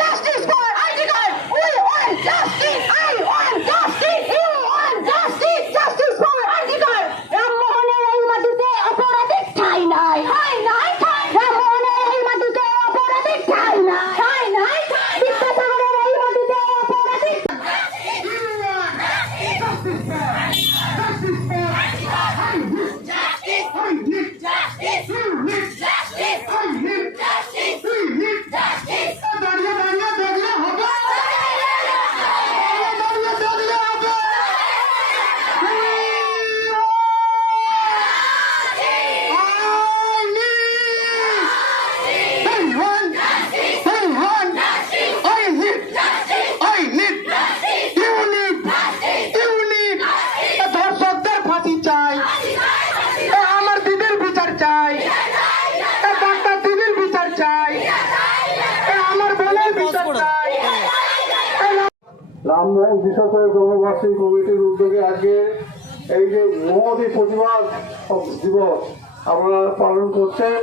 Justice for Article! We want justice! I want justice! You want justice! Justice for Article! রামমোহনের এই মাটিতে অপরাধের ঠাঁই নাই! ঠাঁই নাই! রামমোহনের এই মাটিতে অপরাধের ঠাঁই নাই! ঠাঁই নাই! বিদ্যাসাগরের এই মাটিতে অপরাধের রামমোহন বিষয় জনবাসী কমিটির উদ্যোগে আজকে এই যে মহতি প্রতিবাদ দিবস আপনারা পালন করছেন।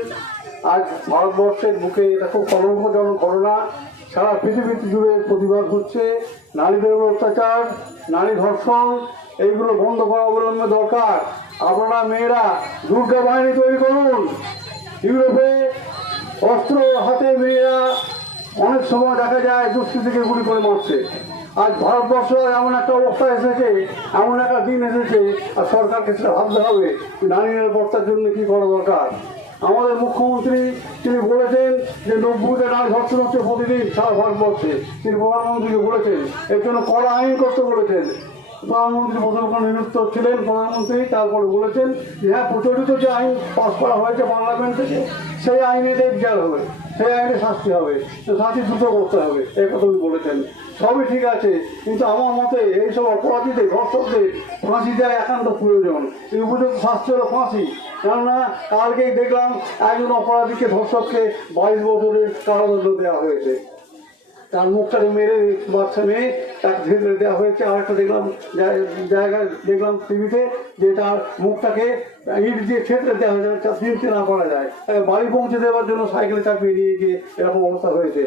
আজ ভারতবর্ষের বুকে এটা খুব কলঙ্কজনক ঘটনা। সারা পৃথিবী জুড়ে প্রতিবাদ হচ্ছে। নারীদের উপর অত্যাচার, নারী ধর্ষণ, এইগুলো বন্ধ করা অবলম্বনে দরকার। আপনারা মেয়েরা দুর্গা বাহিনী তৈরি করুন। ইউরোপে অস্ত্র হাতে মেয়েরা অনেক সময় দেখা যায় দুষ্কৃতীকে গুলি করে মারছে। আজ ভারতবর্ষ এমন একটা অবস্থা এসেছে, এমন একটা দিন এসেছে, আর সরকারকে সেটা ভাবতে হবে নারী নিরাপত্তার জন্য কী করা দরকার। আমাদের মুখ্যমন্ত্রী তিনি বলেছেন যে 90টা নারী ধর্ষণ হচ্ছে প্রতিদিন সারা ভারতবর্ষে। তিনি প্রধানমন্ত্রীকে বলেছেন এর জন্য কড়া আইন করতে বলেছেন। প্রধানমন্ত্রী প্রথম নিযুক্ত ছিলেন প্রধানমন্ত্রী, তারপরে বলেছেন যে হ্যাঁ, প্রচলিত যে আইন পাস করা হয়েছে পার্লামেন্ট থেকে সেই আইনে দেখভাল হবে, সেই আইনে শাস্তি হবে, শাস্তি দ্রুত করতে হবে, এই কথা উনি বলেছেন। সবই ঠিক আছে, কিন্তু আমার মতে এইসব অপরাধীদের ধর্ষকদের ফাঁসি দেওয়া একান্ত প্রয়োজন। এই উপযুক্ত শাস্তি হলো ফাঁসি। কেননা কালকেই দেখলাম একজন অপরাধীকে ধর্ষককে 22 বছরের কারাদণ্ড দেওয়া হয়েছে। তার মুখটাকে মেরে বাচ্চা মেয়ে তাকে ধীরে দেওয়া হয়েছে। আর একটা দেখলাম জায়গায় দেখলাম টিভিতে যে তার মুখটাকে ইট দিয়ে ক্ষেত্রে দেওয়া হয়েছে, চিনতে না করা যায়। বাড়ি পৌঁছে দেওয়ার জন্য সাইকেলে চাপিয়ে নিয়ে গিয়ে এরকম অবস্থা হয়েছে।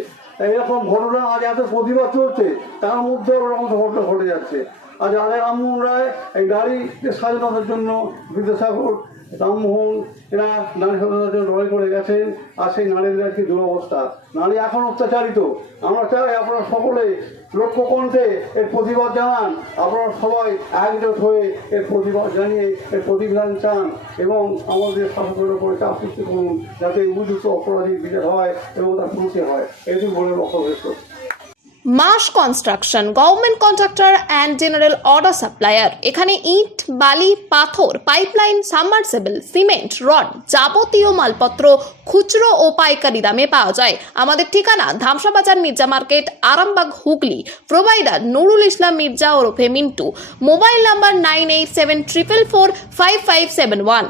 এরকম ঘটনা আজ এত প্রতিবাদ চলছে, তার মধ্যে ওরকম ঘটনা ঘটে যাচ্ছে। আজ আগে রামমোহন রায় এই নারীকে স্বাধীনতার জন্য বিদ্যাসাগর রামমোহন এরা নারী স্বাধীনতার জন্য লড়াই করে গেছেন। আর সেই নারীদের কি দুরবস্থা, নারী এখন অত্যাচারিত। আমরা চাই আপনারা সকলে লক্ষ্য কণ্ঠে এর প্রতিবাদ জানান। আপনারা সবাই একজোট হয়ে এর প্রতিবাদ জানিয়ে এর প্রতিবিধান চান এবং আমাদের শাসকের উপরে চাপ সৃষ্টি করুন যাতে উপযুক্ত অপরাধী বিচার হয় এবং তার পুলিশে হয়। এটি বলে বক্তব্য। Mass construction, government contractor and general order supplier. এখানে ইট, বালি, পাথর, পাইপলাইন, সাবমার্সিবল, সিমেন্ট, রড, যাবতীয় মালপত্র খুচরো ও পাইকারি দামে পাওয়া যায়। আমাদের ঠিকানা ধামসা বাজার, মির্জা মার্কেট, আরামবাগ, হুগলি। প্রোভাইডার নুরুল ইসলাম মির্জা ওরফে মিন্টু। Mobile number 9874445571।